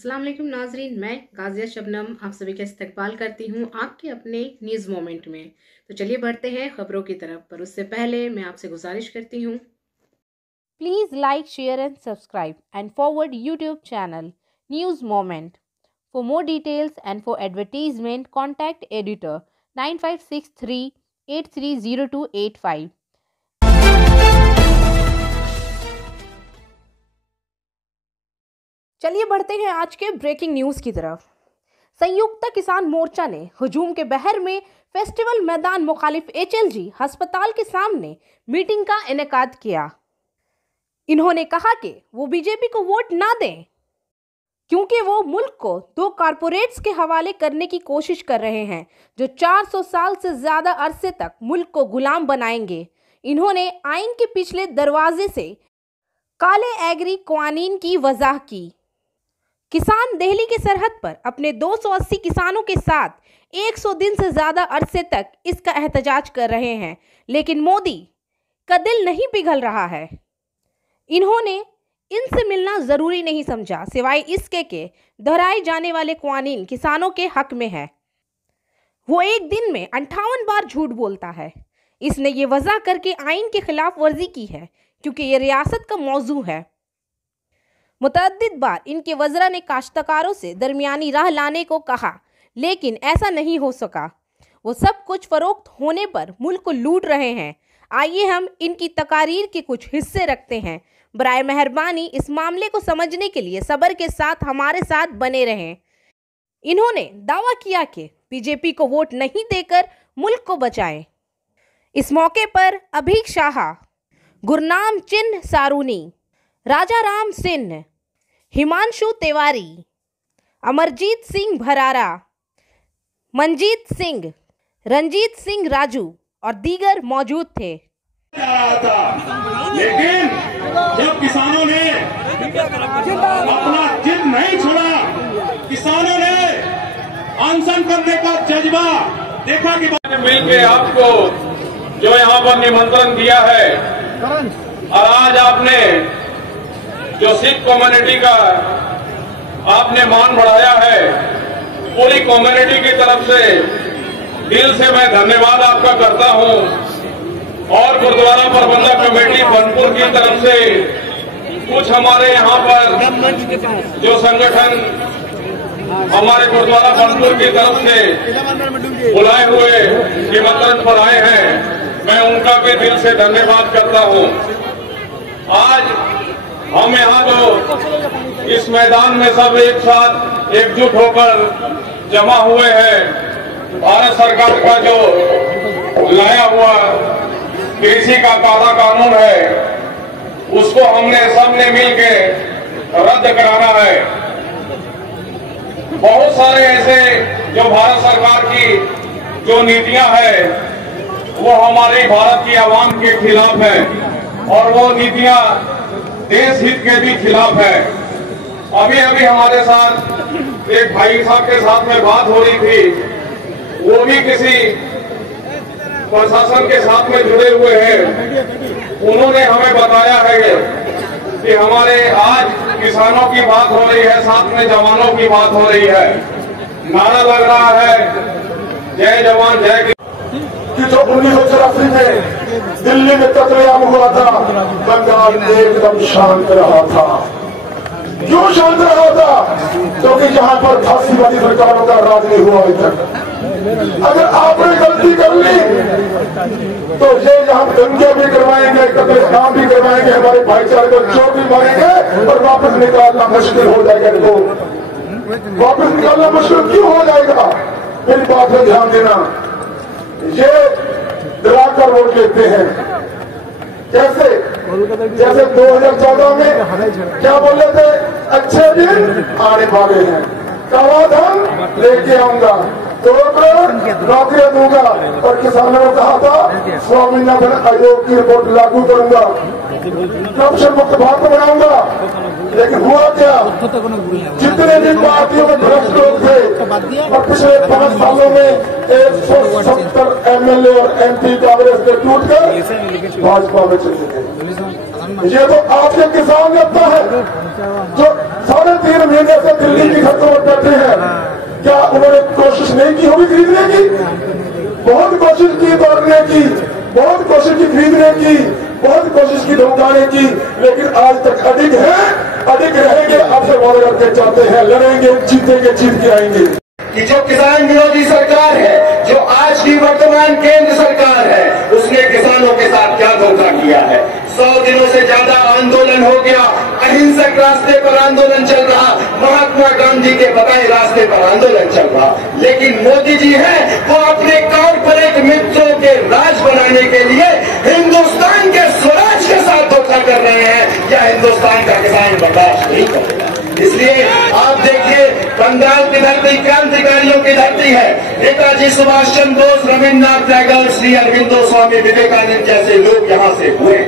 अस्सलाम वालेकुम नाजरीन, मैं गाजिया शबनम आप सभी का इस्तकबाल करती हूँ आपके अपने न्यूज़ मोमेंट में। तो चलिए बढ़ते हैं खबरों की तरफ, पर उससे पहले मैं आपसे गुजारिश करती हूँ please like share and subscribe and forward YouTube channel news moment for more details and for advertisement contact editor 9563830285। चलिए बढ़ते हैं आज के ब्रेकिंग न्यूज़ की तरफ। संयुक्त किसान मोर्चा ने हजूम के बहर में फेस्टिवल मैदान मुखालिफ HLG अस्पताल के सामने मीटिंग का इनेकाद किया। इन्होंने कहा कि वो बीजेपी को वोट ना दें क्योंकि वो मुल्क को दो कारपोरेट्स के हवाले करने की कोशिश कर रहे हैं जो 400 साल से ज्यादा अरसे तक मुल्क को गुलाम बनाएंगे। इन्होंने आइन के पिछले दरवाजे से काले एग्री कानून की वजह की। किसान दिल्ली की सरहद पर अपने 280 किसानों के साथ 100 दिन से ज्यादा अरसे तक इसका एहतजाज कर रहे हैं, लेकिन मोदी का दिल नहीं पिघल रहा है। इन्होंने इनसे मिलना जरूरी नहीं समझा, सिवाय इसके के दोहराए जाने वाले कानून किसानों के हक में है। वो एक दिन में 58 बार झूठ बोलता है। इसने ये वजह करके आइन की खिलाफ वर्जी की है क्योंकि ये रियासत का मौजू है। मुतअद्दिद बार इनके वज़रा ने काश्तकारों से दरमियानी राह लाने को कहा, लेकिन ऐसा नहीं हो सका। वो सब कुछ फरोख्त होने पर मुल्क को लूट रहे हैं। आइए हम इनकी तकारीर के कुछ हिस्से रखते हैं। बराए मेहरबानी इस मामले को समझने के लिए सब्र के साथ हमारे साथ बने रहें। इन्होंने दावा किया कि बीजेपी को वोट नहीं देकर मुल्क को बचाएं। इस मौके पर अभीक शाह, गुरनाम चिन्ह सारूनी, राजा राम सिंह, हिमांशु तिवारी, अमरजीत सिंह भरारा, मनजीत सिंह, रंजीत सिंह राजू और दीगर मौजूद थे। लेकिन जब किसानों ने अपना जिद नहीं छोड़ा, किसानों ने अनशन करने का जज्बा देखा कि मिलके आपको जो यहाँ पर निमंत्रण दिया है और आज आपने जो सिख कम्युनिटी का आपने मान बढ़ाया है, पूरी कम्युनिटी की तरफ से दिल से मैं धन्यवाद आपका करता हूं। और गुरुद्वारा प्रबंधक कमेटी बनपुर की तरफ से कुछ हमारे यहाँ पर जो संगठन हमारे गुरुद्वारा बनपुर की तरफ से बुलाए हुए निमंत्रण पर आए हैं, मैं उनका भी दिल से धन्यवाद करता हूं। आज हम यहाँ जो इस मैदान में सब एक साथ एकजुट होकर जमा हुए हैं, भारत सरकार का जो लाया हुआ कृषि का काला कानून है, उसको हमने सबने मिलके रद्द कराना है। बहुत सारे ऐसे जो भारत सरकार की जो नीतियां हैं वो हमारी भारत की आवाम के खिलाफ है और वो नीतियां देश हित के भी खिलाफ है। अभी अभी हमारे साथ एक भाई साहब के साथ में बात हो रही थी, वो भी किसी प्रशासन के साथ में जुड़े हुए हैं। उन्होंने हमें बताया है कि हमारे आज किसानों की बात हो रही है, साथ में जवानों की बात हो रही है। नारा लग रहा है जय जवान जय किसान। जो 1984 में दिल्ली में कत्लेआम हुआ था, बंगाल एकदम शांत रहा था। क्यों शांत रहा था? क्योंकि यहाँ पर फांसीवादी सरकारों का राज नहीं हुआ अभी तक। अगर आपने गलती कर ली तो ये यहाँ दंगे भी करवाएंगे, कत्लेआम भी करवाएंगे, हमारे भाईचारे को चोट भी मारेंगे और वापस निकालना मुश्किल हो जाएगा। इनको वापस निकालना मुश्किल क्यों हो जाएगा? मेरी बात में ध्यान देना। ये डराकर वोट लेते हैं। जैसे 2014 में क्या बोले थे? अच्छे दिन आने वाले हैं, कालाधन लेके आऊंगा, 2 करोड़ नौकरियां दूंगा और किसानों ने कहा था स्वामीनाथन आयोग की रिपोर्ट लागू करूंगा, करप्शन मुक्त भारत बनाऊंगा। लेकिन हुआ क्या? जितने भी पार्टियों में भ्रष्ट लोग थे और पिछले 5 सालों में 170 MLA और MP कांग्रेस के टूटकर भाजपा में चले गए। ये तो आपके किसान लगता है जो 3.5 महीने से दिल्ली की नहीं की होगी खरीदने की, बहुत कोशिश की तोड़ने की, बहुत कोशिश की खरीदने की, बहुत कोशिश की धमकाने की, लेकिन आज तक अडिग है, अडिग रहेंगे। आपसे वादा करके चाहते हैं, लड़ेंगे, जीतेंगे, जीत के आएंगे। कि जो किसान विरोधी सरकार है, जो आज की वर्तमान केंद्र सरकार है, उसने किसानों के साथ क्या धोखा किया है। 100 दिनों से ज्यादा आंदोलन हो गया, अहिंसक रास्ते पर आंदोलन चल रहा, महात्मा गांधी के बताए रास्ते पर आंदोलन चल रहा, लेकिन मोदी जी हैं वो अपने कॉर्पोरेट मित्रों के राज बनाने के लिए हिंदुस्तान के स्वराज के साथ धोखा कर रहे हैं। क्या हिंदुस्तान का किसान बर्दाश्त नहीं करेगा। इसलिए आप देखिए, बंगाल की धरती क्रांतिकारियों की धरती है। नेताजी सुभाष चंद्र बोस, रविन्द्रनाथ टैगोर, श्री अरविंदो, स्वामी विवेकानंद जैसे लोग यहाँ से हुए।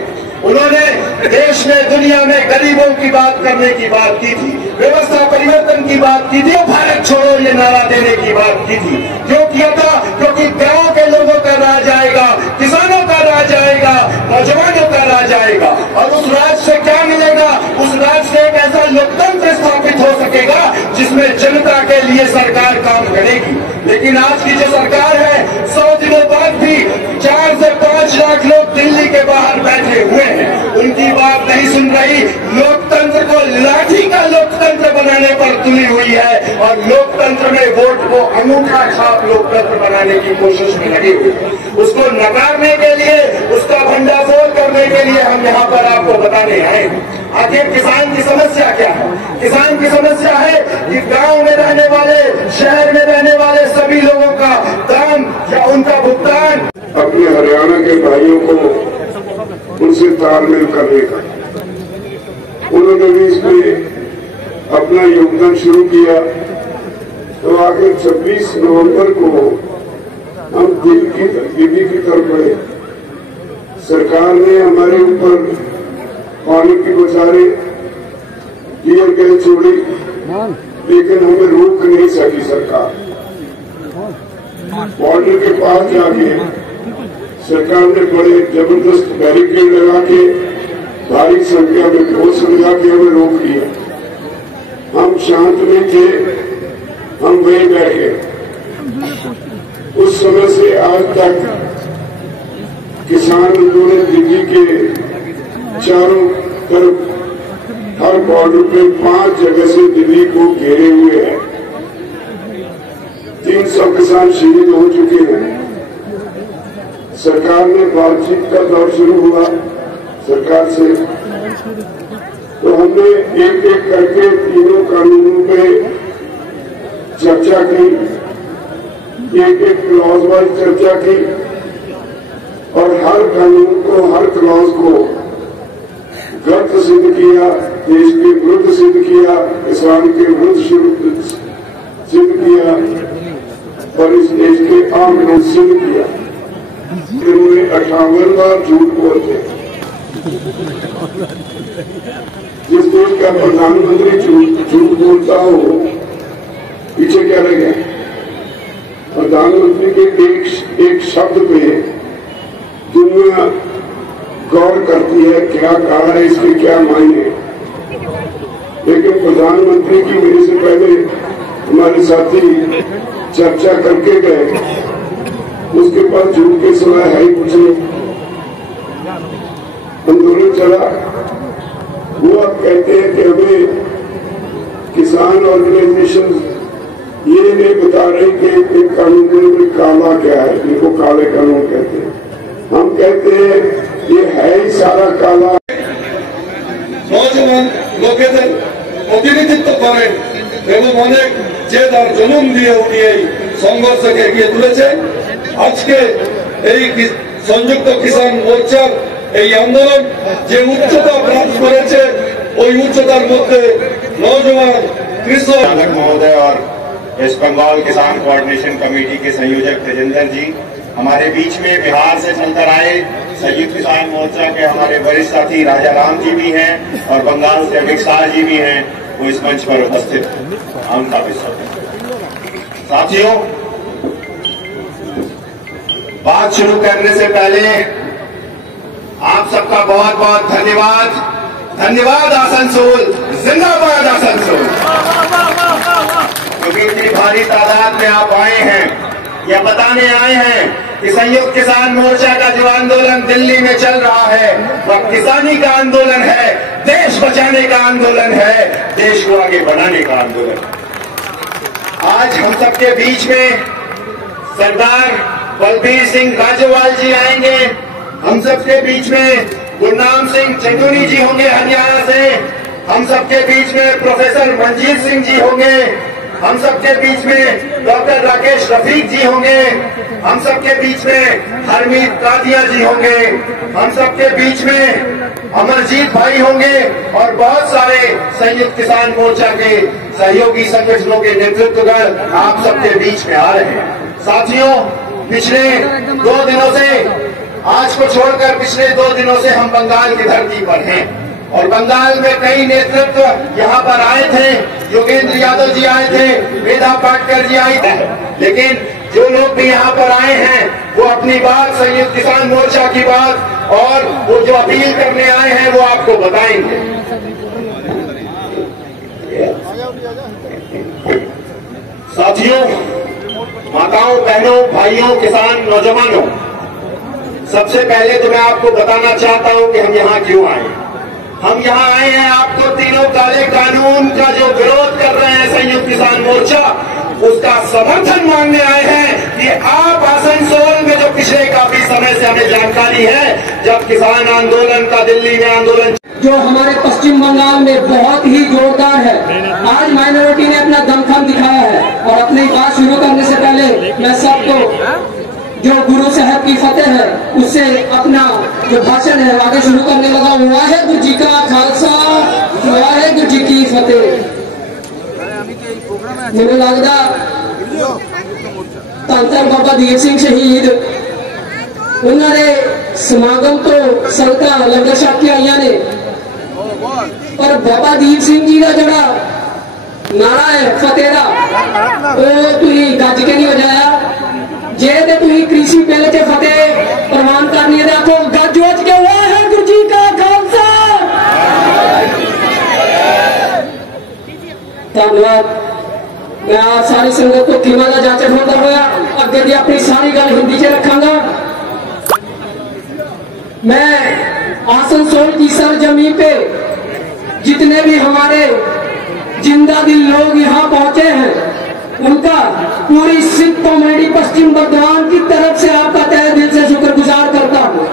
उन्होंने देश में, दुनिया में गरीबों की बात करने की बात की थी, व्यवस्था परिवर्तन की बात की थी, भारत छोड़ो ये नारा देने की बात की थी। क्यों किया था? क्योंकि गांव के लोगों का राज आएगा, किसानों का राज आएगा, नौजवानों का राज आएगा, और उस राज से क्या मिलेगा? उस राज से एक ऐसा लोकतंत्र स्थापित हो सकेगा जिसमें जनता के लिए सरकार काम करेगी। लेकिन आज की जो सरकार है, 100 दिनों बाद भी 4 से 5 लाख लोग दिल्ली के बाहर बैठे हुए हैं, उनकी बात नहीं सुन रही। लोकतंत्र को लाठी का लोकतंत्र बनाने पर तुली हुई है, और लोकतंत्र में वोट को अंगूठा छाप लोकतंत्र बनाने की कोशिश में लगी हुई है। उसको नकारने के लिए, उसका भंडाफोड़ करने के लिए हम यहाँ पर आपको बताने आए हैं। आखिर किसान की समस्या क्या है? किसान की समस्या है कि गांव में रहने वाले, शहर में रहने वाले सभी लोगों का दाम या उनका भुगतान अपने हरियाणा के भाइयों को उनसे तालमेल करने का, उन्होंने भी इसमें अपना योगदान शुरू किया। तो आखिर 26 नवंबर को हम दिल्ली की तरफ बढ़े। सरकार ने हमारे ऊपर पानी की बौछारें, टीयर गैस छोड़ी, लेकिन हमें रोक नहीं सकी सरकार। बॉर्डर के पास जाके सरकार ने बड़े जबरदस्त बैरिकेड लगा के, भारी संख्या में फोर्स लगा के हमें रोक लिया। हम शांत में थे, हम वहीं बैठे। उस समय से आज तक किसान आंदोलन दिल्ली के चारों तरफ हर बॉर्डर पे 5 जगह से दिल्ली को घेरे हुए हैं। 300 किसान शहीद हो चुके हैं। सरकार ने बातचीत का दौर शुरू हुआ सरकार से, तो हमने एक एक करके तीनों कानूनों पे चर्चा की, एक एक क्लॉज वाइज चर्चा की, और हर कानून को, हर क्लॉज को गलत सिद्ध किया, देश के विरुद्ध सिद्ध किया, किसान के विरुद्ध सिद्ध किया, और इस देश के आम विरुद्ध सिद्ध किया। इन्होंने 58 बार झूठ बोलते। जिस देश का प्रधानमंत्री झूठ बोलता हो, पीछे क्या रह गया? प्रधानमंत्री के एक शब्द पे दुनिया गौर करती है, क्या कहा है, इसके क्या मायने। लेकिन प्रधानमंत्री की मेरे से पहले हमारे साथी चर्चा करके गए, उसके पास झूठ के सिवाय है ही कुछ नहीं। आंदोलन चला, वो अब कहते हैं कि हमें किसान ऑर्गेनाइजेशन ये नहीं बता रही कि एक कानून में काला क्या है, इनको काले कानून कहते हैं। हम कहते हैं ये है ही सारा काला। নজওয়ান লোকেদের প্রতিনিধিত্ব করেন এবং অনেক জেদ আর জুলুম দিয়ে উনি এই সংঘর্ষকে এগিয়ে তুলেছে। আজকে এই সংযুক্ত কিষাণ মোর্চার এই আন্দোলন যে উচ্চতা প্রাপ্ত করেছে, ওই উচ্চতার মধ্যে নজওয়ান কৃষক महोदय और वेस्ट बंगाल किसान कोऑर्डिनेशन कमेटी के संयोजक तेजेंद्र जी हमारे बीच में बिहार से चलकर आए, संयुक्त किसान मोर्चा के हमारे वरिष्ठ साथी राजा राम जी भी हैं और बंगाल से अमित शाह जी भी हैं, वो इस मंच पर उपस्थित हम का विषय। साथियों, बात शुरू करने से पहले आप सबका बहुत बहुत धन्यवाद। धन्यवाद आसनसोल, जिंदाबाद आसनसोल, क्योंकि इतनी भारी तादाद में आप आए हैं। ये बताने आए हैं कि संयुक्त किसान मोर्चा का जो आंदोलन दिल्ली में चल रहा है वह किसानी का आंदोलन है, देश बचाने का आंदोलन है, देश को आगे बढ़ाने का आंदोलन है। आज हम सबके बीच में सरदार बलबीर सिंह राजोवाल जी आएंगे। हम सबके बीच में गुरनाम सिंह चंदूनी जी होंगे हरियाणा से। हम सबके बीच में प्रोफेसर मनजीत सिंह जी होंगे। हम सबके बीच में डॉक्टर राकेश रफीक जी होंगे। हम सबके बीच में हरमीत कादिया जी होंगे। हम सबके बीच में अमरजीत भाई होंगे और बहुत सारे संयुक्त किसान मोर्चा के सहयोगी संगठनों के नेतृत्वगण आप सबके बीच में आ रहे हैं। साथियों, पिछले 2 दिनों से, आज को छोड़कर पिछले 2 दिनों से हम बंगाल की धरती पर हैं और बंगाल में कई नेतृत्व यहाँ पर आए थे। योगेंद्र यादव जी आए थे, मेधा पाटकर जी आए थे, लेकिन जो लोग भी यहाँ पर आए हैं वो अपनी बात, संयुक्त किसान मोर्चा की बात और वो जो अपील करने आए हैं वो आपको बताएंगे। साथियों, माताओं, बहनों, भाइयों, किसान, नौजवानों, सबसे पहले तो मैं आपको बताना चाहता हूं कि हम यहाँ क्यों आए। हम यहाँ आए हैं आपको तीनों काले कानून का जो विरोध कर रहे हैं संयुक्त किसान मोर्चा, उसका समर्थन मांगने आए हैं कि आप आसनसोल में जो पिछले काफी समय से हमें जानकारी है, जब किसान आंदोलन का दिल्ली में आंदोलन जो हमारे पश्चिम बंगाल में बहुत ही जोरदार है, आज माइनॉरिटी ने अपना दमखम दिखाया है। और अपनी बात शुरू करने से पहले मैं सबको जो गुरु साहब की फतेह है उससे अपना जो भाषण है आगे शुरू करने लगा। वाहेगुरु जी का खालसा, वाहेगुरु जी की फतेह। मैंने लगता धन बाबा दीप सिंह शहीद उन्होंने समागम तो सड़क लंगर छक के आईया ने, पर बाबा दीप सिंह जी का जरा नारा है फतेह का वो तुम गज के नहीं बजाया। जे ते तुम कृषि बिल च फतेह प्रवान करनी है आखो गज वज के वाहेगुरु जी का खालसा। धन्यवाद। मैं आप सारी संगत को खिमा का जांच होता हुआ अगे दी अपनी सारी गल हिंदी च रखांगा। मैं आसनसोल की सरजमीन पे जितने भी हमारे जिंदा दिल लोग यहाँ पहुंचे हैं उनका पूरी सिख कम्युनिटी पश्चिम बर्धमान की तरफ से आपका तहे दिल से शुक्रगुजार करता हूँ।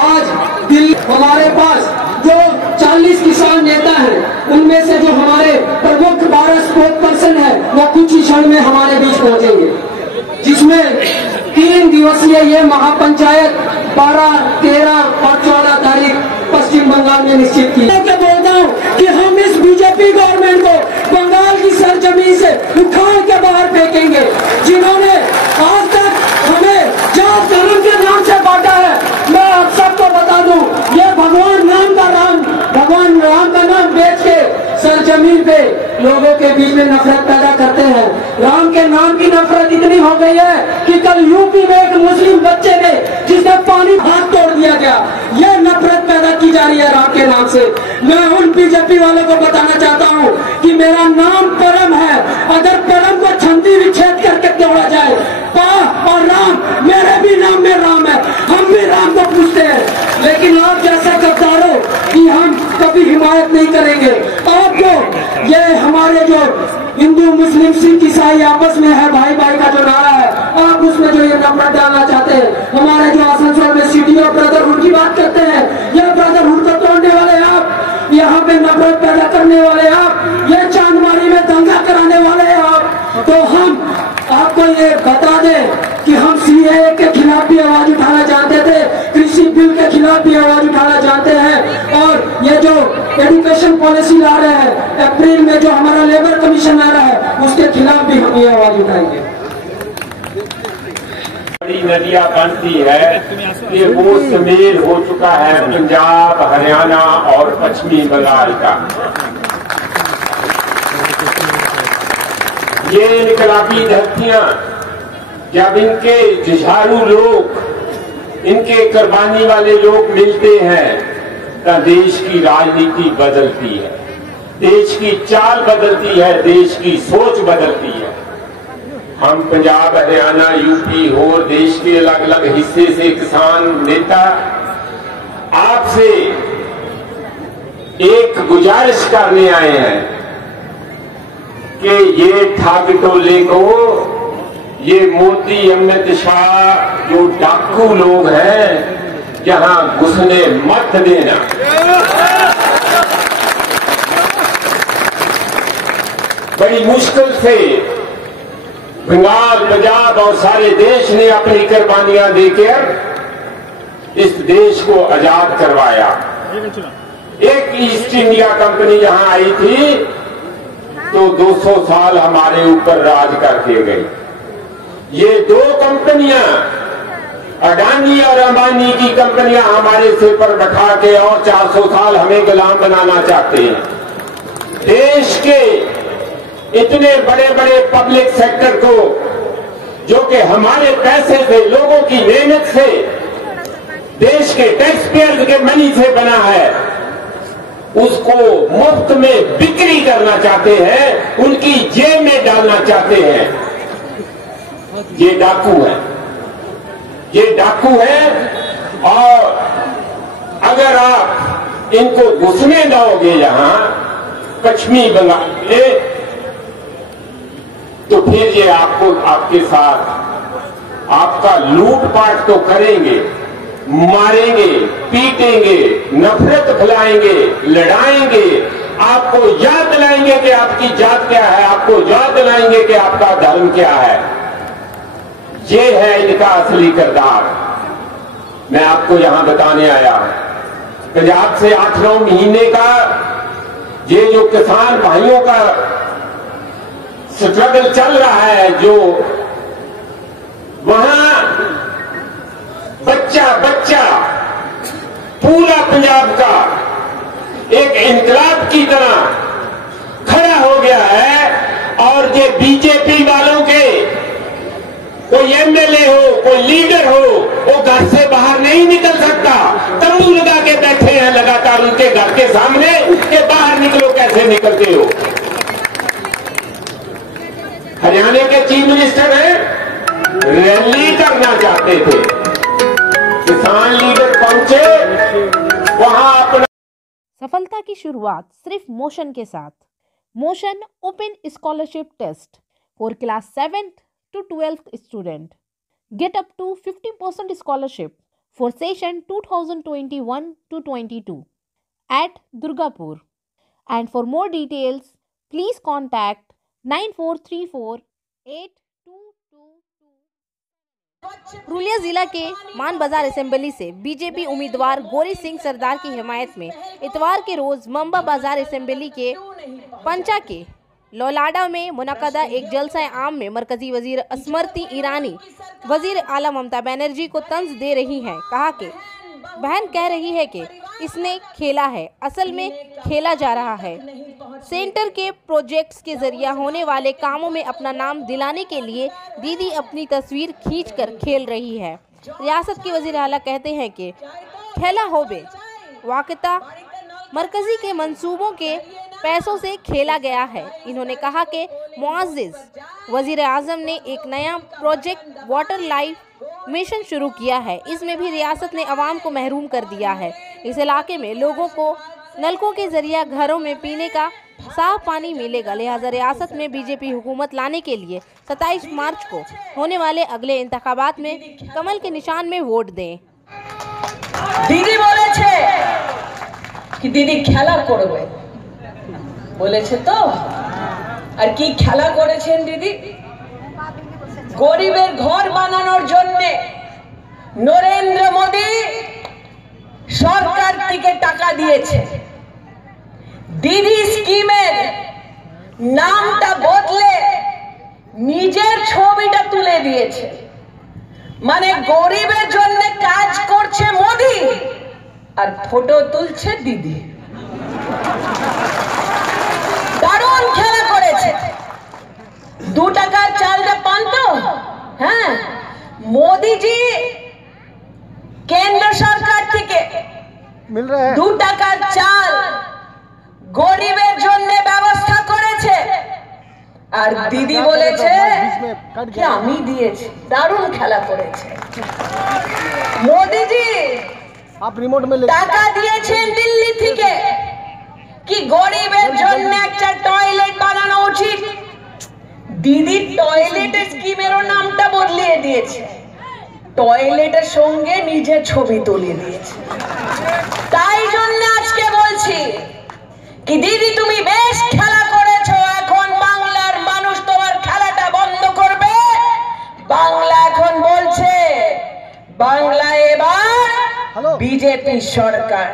आज दिल्ली हमारे पास जो 40 किसान नेता हैं उनमें से जो हमारे प्रमुख 12 स्पोर्ट पर्सन है वो कुछ ही क्षण में हमारे बीच पहुंचेंगे, जिसमें 3 दिवसीय ये महापंचायत 12, 13 और 14 तारीख पश्चिम बंगाल में निश्चित की। मैं बोलता हूँ कि हम इस बीजेपी गवर्नमेंट को बंगाल की सरजमीन से उखाड़ के बाहर फेंकेंगे, जिन्होंने आज तक हमें जात धर्म के नाम से बांटा है। मैं आप सबको बता दूं, ये भगवान राम का नाम बेच के सरजमीन पे लोगों के बीच में नफरत पैदा करते हैं। राम के नाम की नफरत इतनी हो गई है कि कल यूपी में एक मुस्लिम बच्चे ने जिसने पानी हाथ तोड़ दिया गया, ये नफरत पैदा की जा रही है राम के नाम से। मैं उन बीजेपी वालों को बताना चाहता हूँ कि मेरा नाम परम है, अगर परम को छंदी विच्छेद करके तोड़ा जाए, पा और राम मेरे भी नाम में राम है, हम भी राम को पूछते हैं। लेकिन आप जैसा गद्दारों की हम कभी हिमायत नहीं करेंगे। आप जो ये हमारे जो हिंदू मुस्लिम सिख ईसाई आपस में है भाई भाई का जो नारा है, आप उसमें जो ये नफरत डालना चाहते हैं, हमारे जो आसनसोल में सिटी और ब्रदरहुड की बात करते हैं, ये ब्रदरहुड को तोड़ने वाले आप, यहाँ पे नफरत पैदा करने वाले आप, ये चांदमारी में दंगा कराने वाले आप। तो हम आपको ये बता दें कि हम सीएए के खिलाफ भी आवाज उठाना चाहते थे, कृषि बिल के खिलाफ भी आवाज उठाना चाहते हैं, और ये जो एजुकेशन पॉलिसी ला रहे हैं अप्रैल में जो हमारा लेबर कमीशन आ रहा है उसके खिलाफ भी हम ये आवाज उठाएंगे। बड़ी नदियां बनती है, ये वो सुमेल हो चुका है पंजाब, हरियाणा और पश्चिमी बंगाल का। ये इनकलाबी धरतियां जब इनके जुझारू लोग, इनके कुर्बानी वाले लोग मिलते हैं तो देश की राजनीति बदलती है, देश की चाल बदलती है, देश की सोच बदलती है। हम पंजाब, हरियाणा, यूपी और देश के अलग अलग हिस्से से किसान नेता आपसे एक गुजारिश करने आए हैं कि ये ठग टोले को, ये मोदी, अमित शाह जो डाकू लोग हैं, यहां घुसने मत देना। बड़ी मुश्किल से बंगाल, पंजाब और सारे देश ने अपनी कुर्बानियां देकर इस देश को आजाद करवाया। एक ईस्ट इंडिया कंपनी यहां आई थी तो 200 साल हमारे ऊपर राज करके गई। ये दो कंपनियां, अडानी और अंबानी की कंपनियां, हमारे सिर पर बैठा के और 400 साल हमें गुलाम बनाना चाहते हैं। देश के इतने बड़े बड़े पब्लिक सेक्टर को, जो कि हमारे पैसे से, लोगों की मेहनत से, देश के टैक्स पेयर के मनी से बना है, उसको मुफ्त में बिक्री करना चाहते हैं, उनकी जेब में डालना चाहते हैं। ये डाकू है, ये डाकू है। और अगर आप इनको घुसने दोगे यहां पश्चिमी बंगाल में, तो फिर ये आपको, आपके साथ आपका लूटपाट तो करेंगे, मारेंगे, पीटेंगे, नफरत फैलाएंगे, लड़ाएंगे, आपको याद दिलाएंगे कि आपकी जात क्या है, आपको याद दिलाएंगे कि आपका धर्म क्या है। ये है इनका असली किरदार। मैं आपको यहां बताने आया हूं, पंजाब से 8-9 महीने का ये जो किसान भाइयों का स्ट्रगल चल रहा है, जो वहां बच्चा बच्चा पूरा पंजाब का एक इनकलाब की तरह खड़ा हो गया है। और ये बीजेपी वालों के कोई एमएलए हो, कोई लीडर हो, वो घर से बाहर नहीं निकल सकता। तंबू लगा के बैठे हैं लगातार उनके घर के सामने कि बाहर निकलो, कैसे निकलते हो। हरियाणा के चीफ मिनिस्टर हैं, रैली करना चाहते थे, किसान लीडर पहुंचे वहां अपना। सफलता की शुरुआत सिर्फ मोशन के साथ। Motion open scholarship test for class 7th to 12th student. Get up to 50% scholarship for session 2021 to 22 at Durgapur. And for more details, please contact 94348222। Purulia जिला के मान बाजार असेंबली से बीजेपी उम्मीदवार गौरी सिंह सरदार की हिमायत में इतवार के रोज मंबा बाजार असेंबली के पंचा के लोलाडा में मुनक़दा एक जलसा आम में मरकजी वजीर स्मृति ईरानी वजीर आला ममता बनर्जी को तंज दे रही हैं। कहा कि बहन कह रही है कि इसने खेला है, असल में खेला जा रहा है। सेंटर के प्रोजेक्ट्स के जरिए होने वाले कामों में अपना नाम दिलाने के लिए दीदी अपनी तस्वीर खींचकर खेल रही है। रियासत के वजीर आला कहते हैं कि खेला होबे वाक़ता मरकजी के मंसूबों के पैसों से खेला गया है। इन्होंने कहा कि मुआज़िज़ वज़ीर आज़म ने एक नया प्रोजेक्ट वाटर लाइफ मिशन शुरू किया है। इसमें भी रियासत ने अवाम को महरूम कर दिया है। इस इलाके में लोगों को नलकों के जरिए घरों में पीने का साफ पानी मिलेगा। लिहाजा रियासत में बीजेपी हुकूमत लाने के लिए 27 मार्च को होने वाले अगले इंतखाबात में कमल के निशान में वोट दें। दीदी बोले कि दीदी खेला करबे বলেছে তো আর কি খেলা করেছেন দিদি গরিবের ঘর বানানোর জন্য নরেন্দ্র মোদি সরকার থেকে টাকা দিয়েছে দিদি স্কিমের নামটা বদলে নিজের ছবিটা তুলে দিয়েছে মানে গরিবের জন্য কাজ করছে মোদি আর ফটো তুলছে দিদি দারুণ খেলা করেছে 2 টাকার চালটা পান তো হ্যাঁ মোদি জি কেন্দ্র সরকার থেকে মিল रहा है 2 টাকার চাল গরিবের জন্য ব্যবস্থা করেছে আর দিদি বলেছে কি আমি দিয়েছি, দারুণ খেলা করেছে। মোদিজি টাকা দিয়েছেন দিল্লি থেকে কি গরিবের জন্য একটা টয়লেট বানানো উচিত, দিদি টয়লেটের স্কিমেরও নামটা বদলিয়ে দিয়েছে, টয়লেটের সঙ্গে নিজের ছবি তুলে দিয়েছে। তাই জন্য আজকে বলছি কি দিদি তুমি বেশ খেলা করেছো, এখন বাংলার মানুষ তোমার খেলাটা বন্ধ করবে। বাংলা এখন বলছে বাংলা এবার বিজেপি সরকার,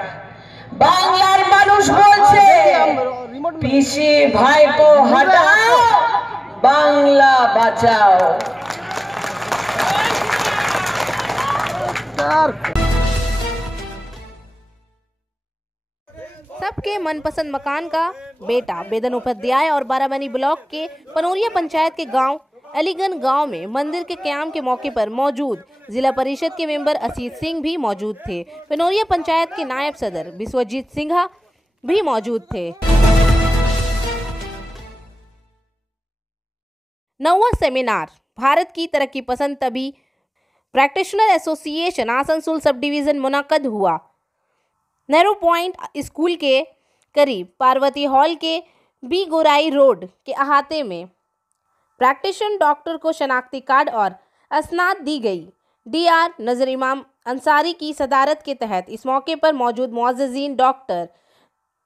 বাংলার মানুষ বলছে পিসি ভাইপো হটাও, বাংলা বাঁচাও। सबके मनपसंद मकान का बेटा बेदन उपाध्याय और बाराबनी ब्लॉक के पनोरिया पंचायत के गांव अलीगंज गांव में मंदिर के क़याम के मौके पर मौजूद जिला परिषद के मेंबर असीत सिंह भी मौजूद थे। पनोरिया पंचायत के नायब सदर विश्वजीत सिंघा भी मौजूद थे। 9वां सेमिनार भारत की तरक्की पसंद तभी practitioner association Asansol sub division मुनक्कद हुआ। नेहरू पॉइंट स्कूल के करीब पार्वती हॉल के बी गोराई रोड के अहाते में प्रैक्टिशनर डॉक्टर को शनाख्ती कार्ड और असनाद दी गई। DR नज़र इमाम अंसारी की सदारत के तहत इस मौके पर मौजूद मुअज़्ज़िज़ीन डॉक्टर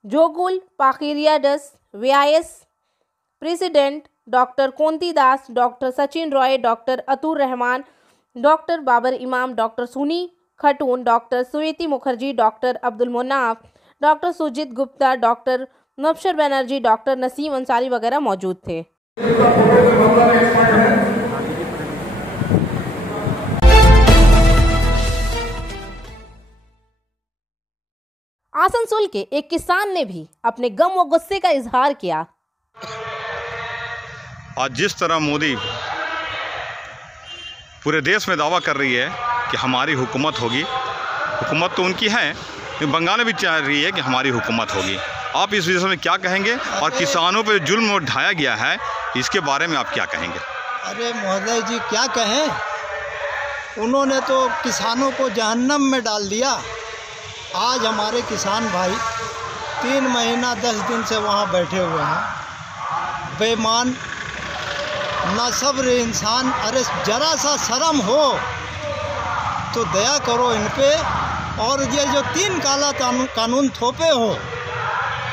जोगुल पाखिरियाडस, VIS president doctor Kanti Das, doctor Sachin Roy, doctor Ataur Rahman, doctor Babar Imam, doctor Suni Khatun, doctor Sweety Mukherjee, doctor Abdul Munnaf, doctor Sujit Gupta, doctor Nabashar Banerjee, doctor Naseem Ansari वगैरह मौजूद थे। आसनसोल के एक किसान ने भी अपने गम व गुस्से का इजहार किया। आज जिस तरह मोदी पूरे देश में दावा कर रही है कि हमारी हुकूमत होगी, हुकूमत तो उनकी है, बंगाल में भी चाह रही है कि हमारी हुकूमत होगी। आप इस विषय में क्या कहेंगे और किसानों पर जुल्म ढाया गया है इसके बारे में आप क्या कहेंगे? अरे महोदय जी क्या कहें, उन्होंने तो किसानों को जहन्नम में डाल दिया। आज हमारे किसान भाई 3 महीना 10 दिन से वहाँ बैठे हुए हैं, बेईमान ना सब्र इंसान। अरे जरा सा शर्म हो तो दया करो इन पे, और ये जो 3 काला कानून थोपे हो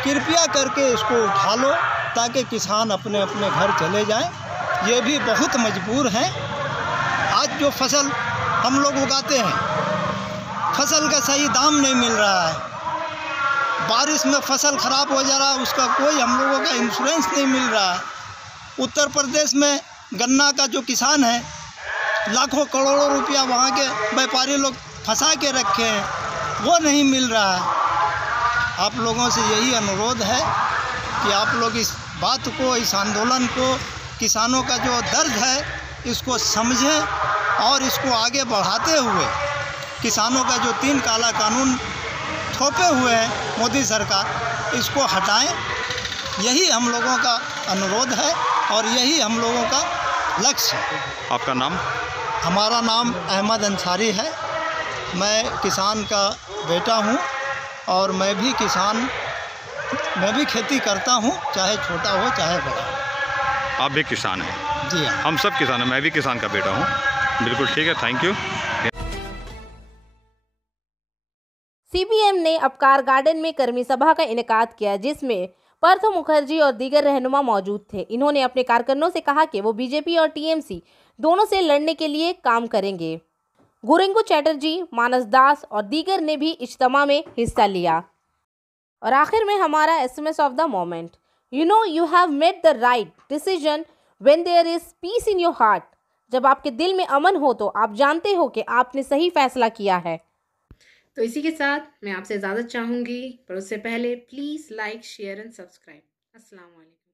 कृपया करके इसको उठा लो ताकि किसान अपने अपने घर चले जाएं। ये भी बहुत मजबूर हैं। आज जो फसल हम लोग उगाते हैं फसल का सही दाम नहीं मिल रहा है, बारिश में फसल ख़राब हो जा रहा है, उसका कोई हम लोगों का इंश्योरेंस नहीं मिल रहा है। उत्तर प्रदेश में गन्ना का जो किसान है लाखों करोड़ों रुपया वहाँ के व्यापारी लोग फंसा के रखे हैं, वो नहीं मिल रहा है। आप लोगों से यही अनुरोध है कि आप लोग इस बात को, इस आंदोलन को, किसानों का जो दर्द है इसको समझें और इसको आगे बढ़ाते हुए किसानों का जो 3 काला कानून थोपे हुए हैं मोदी सरकार, इसको हटाएं। यही हम लोगों का अनुरोध है और यही हम लोगों का लक्ष्य है। आपका नाम? हमारा नाम अहमद अंसारी है। मैं किसान का बेटा हूं और मैं भी खेती करता हूं, चाहे छोटा हो चाहे बड़ा। आप भी किसान हैं? जी हाँ, हम सब किसान हैं, मैं भी किसान का बेटा हूं। बिल्कुल ठीक है, थैंक यू। CBM ने अपकार गार्डन में कर्मी सभा का इनेकाद किया जिसमें पार्थ मुखर्जी और दीगर रहनुमा मौजूद थे। इन्होंने अपने कार्यकर्ताओं से कहा कि वो बीजेपी और TMC दोनों से लड़ने के लिए काम करेंगे। गुरिंगू चैटर्जी, मानस दास और दीगर ने भी इज्तिमा में हिस्सा लिया। और आखिर में हमारा SMS of the moment, you know you have made the right decision when there is peace in your heart. जब आपके दिल में अमन हो तो आप जानते हो कि आपने सही फैसला किया है। तो इसी के साथ मैं आपसे इजाज़त चाहूँगी, पर उससे पहले please like, share and subscribe. अस्सलाम वालेकुम।